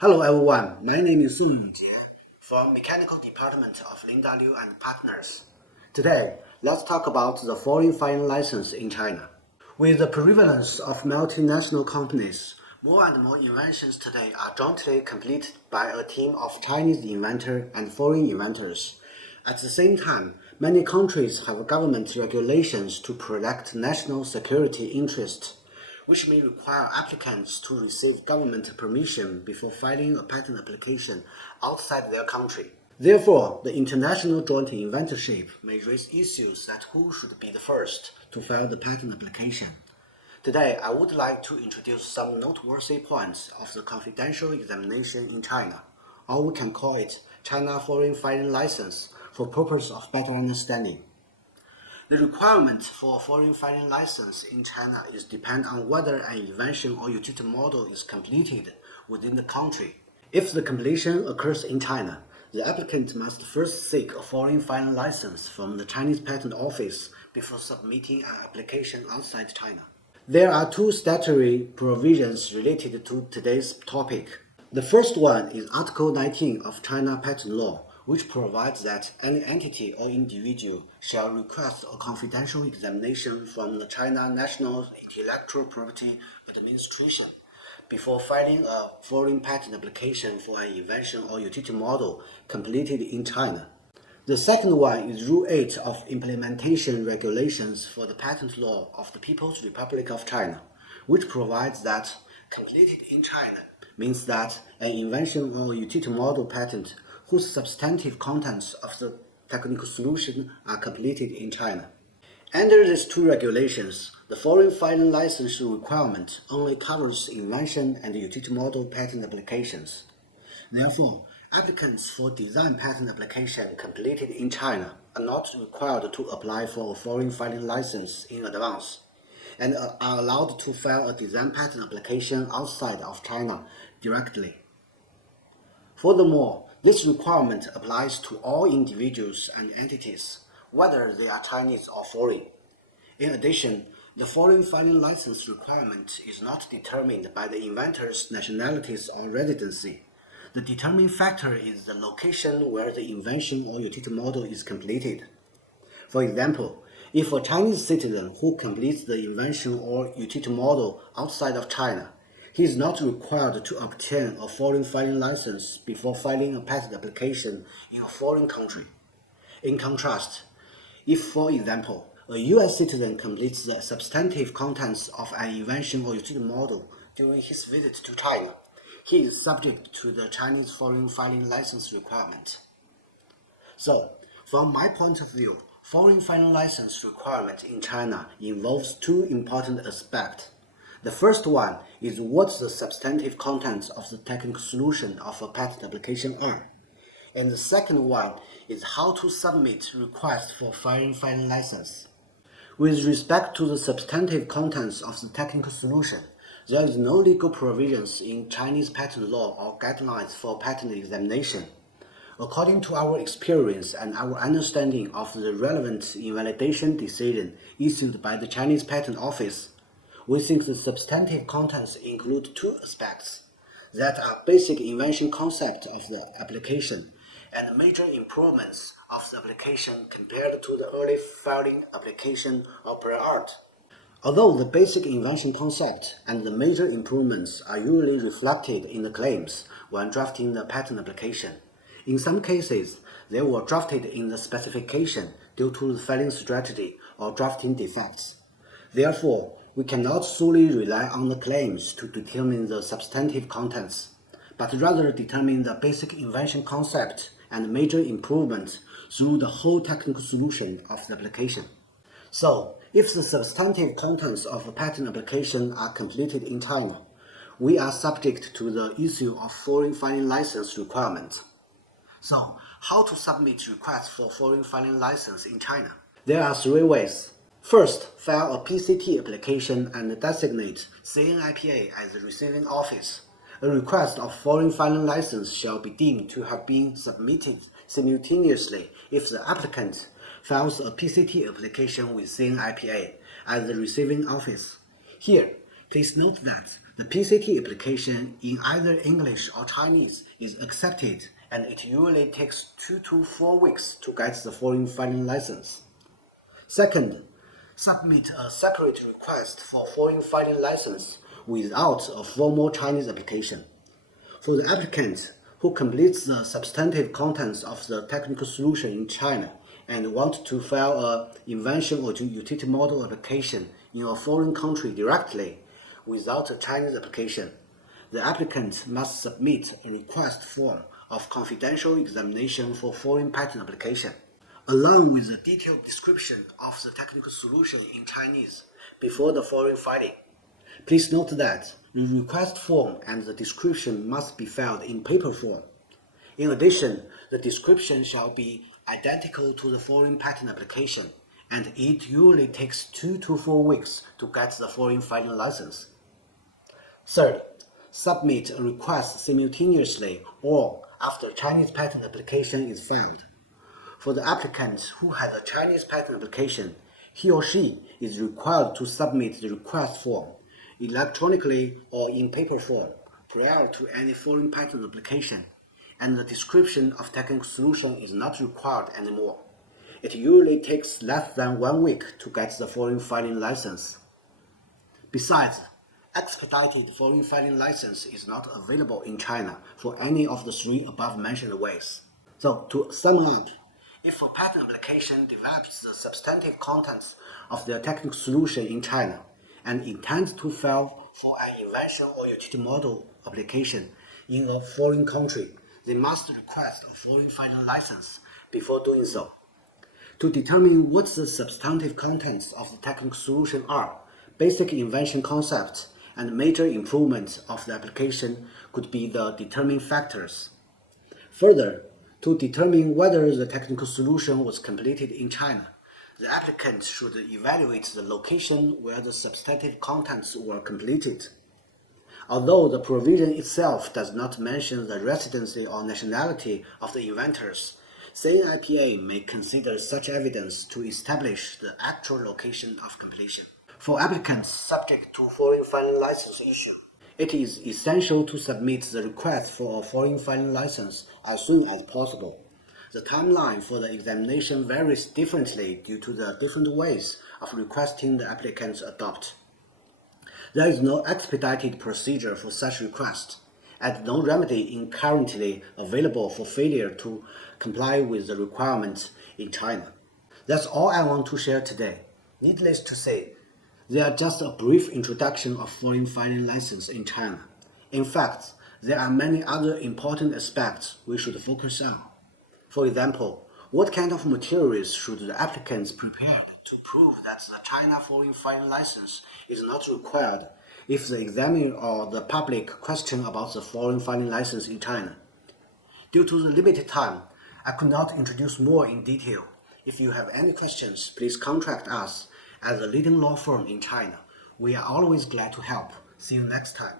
Hello everyone, my name is Sun Yungjie from Mechanical Department of Linda Liu and Partners. Today, let's talk about the foreign filing license in China. With the prevalence of multinational companies, more and more inventions today are jointly completed by a team of Chinese inventors and foreign inventors. At the same time, many countries have government regulations to protect national security interests, which may require applicants to receive government permission before filing a patent application outside their country. Therefore, the international joint inventorship may raise issues that who should be the first to file the patent application. Today, I would like to introduce some noteworthy points of the confidential examination in China, or we can call it China Foreign Filing License for purpose of better understanding. The requirement for a foreign filing license in China is depend on whether an invention or utility model is completed within the country. If the completion occurs in China, the applicant must first seek a foreign filing license from the Chinese Patent Office before submitting an application outside China. There are two statutory provisions related to today's topic. The first one is Article 19 of China Patent Law, which provides that any entity or individual shall request a confidential examination from the China National Intellectual Property Administration before filing a foreign patent application for an invention or utility model completed in China. The second one is Rule 8 of Implementation Regulations for the Patent Law of the People's Republic of China, which provides that completed in China means that an invention or utility model patent whose substantive contents of the technical solution are completed in China. Under these two regulations, the foreign filing license requirement only covers invention and utility model patent applications. Therefore, applicants for design patent application completed in China are not required to apply for a foreign filing license in advance, and are allowed to file a design patent application outside of China directly. Furthermore, this requirement applies to all individuals and entities, whether they are Chinese or foreign. In addition, the foreign filing license requirement is not determined by the inventor's nationalities or residency. The determining factor is the location where the invention or utility model is completed. For example, if a Chinese citizen who completes the invention or utility model outside of China, he is not required to obtain a foreign filing license before filing a patent application in a foreign country. In contrast, if, for example, a US citizen completes the substantive contents of an invention or utility model during his visit to China, he is subject to the Chinese foreign filing license requirement. So, from my point of view, foreign filing license requirement in China involves two important aspects. The first one is what the substantive contents of the technical solution of a patent application are. And the second one is how to submit requests for foreign filing license. With respect to the substantive contents of the technical solution, there is no legal provisions in Chinese patent law or guidelines for patent examination. According to our experience and our understanding of the relevant invalidation decision issued by the Chinese Patent Office, we think the substantive contents include two aspects that are basic invention concept of the application and major improvements of the application compared to the early filing application or prior art. Although the basic invention concept and the major improvements are usually reflected in the claims when drafting the patent application, in some cases, they were drafted in the specification due to the filing strategy or drafting defects. Therefore, we cannot solely rely on the claims to determine the substantive contents, but rather determine the basic invention concept and major improvements through the whole technical solution of the application. So, if the substantive contents of a patent application are completed in China, we are subject to the issue of foreign filing license requirement. So, how to submit requests for foreign filing license in China? There are three ways. First, file a PCT application and designate CNIPA as the receiving office. A request of foreign filing license shall be deemed to have been submitted simultaneously if the applicant files a PCT application with CNIPA as the receiving office. Here, please note that The PCT application in either English or Chinese is accepted, and it usually takes 2 to 4 weeks to get the foreign filing license. Second, submit a separate request for foreign filing license without a formal Chinese application. For the applicant who completes the substantive contents of the technical solution in China and want to file an invention or utility model application in a foreign country directly without a Chinese application, the applicant must submit a request form of confidential examination for foreign patent application, along with a detailed description of the technical solution in Chinese before the foreign filing. Please note that the request form and the description must be filed in paper form. In addition, the description shall be identical to the foreign patent application, and it usually takes 2 to 4 weeks to get the foreign filing license. Third, submit a request simultaneously or after Chinese patent application is filed. For the applicant who has a Chinese patent application, he or she is required to submit the request form electronically or in paper form prior to any foreign patent application, and the description of technical solution is not required anymore. It usually takes less than 1 week to get the foreign filing license. Besides, expedited foreign filing license is not available in China for any of the 3 above-mentioned ways. So, to sum up, if a patent application develops the substantive contents of their technical solution in China and intends to file for an invention or utility model application in a foreign country, they must request a foreign filing license before doing so. To determine what the substantive contents of the technical solution are, basic invention concepts and major improvements of the application could be the determining factors. Further, to determine whether the technical solution was completed in China, the applicant should evaluate the location where the substantive contents were completed. Although the provision itself does not mention the residency or nationality of the inventors, CNIPA may consider such evidence to establish the actual location of completion. For applicants subject to foreign filing license issue, it is essential to submit the request for a foreign filing license as soon as possible. The timeline for the examination varies differently due to the different ways of requesting the applicants adopt. There is no expedited procedure for such request, and no remedy is currently available for failure to comply with the requirements in China. That's all I want to share today. Needless to say, they are just a brief introduction of foreign filing license in China. In fact, there are many other important aspects we should focus on. For example, what kind of materials should the applicants prepare to prove that the China foreign filing license is not required if the examiner or the public question about the foreign filing license in China? Due to the limited time, I could not introduce more in detail. If you have any questions, please contact us as a leading law firm in China. We are always glad to help. See you next time.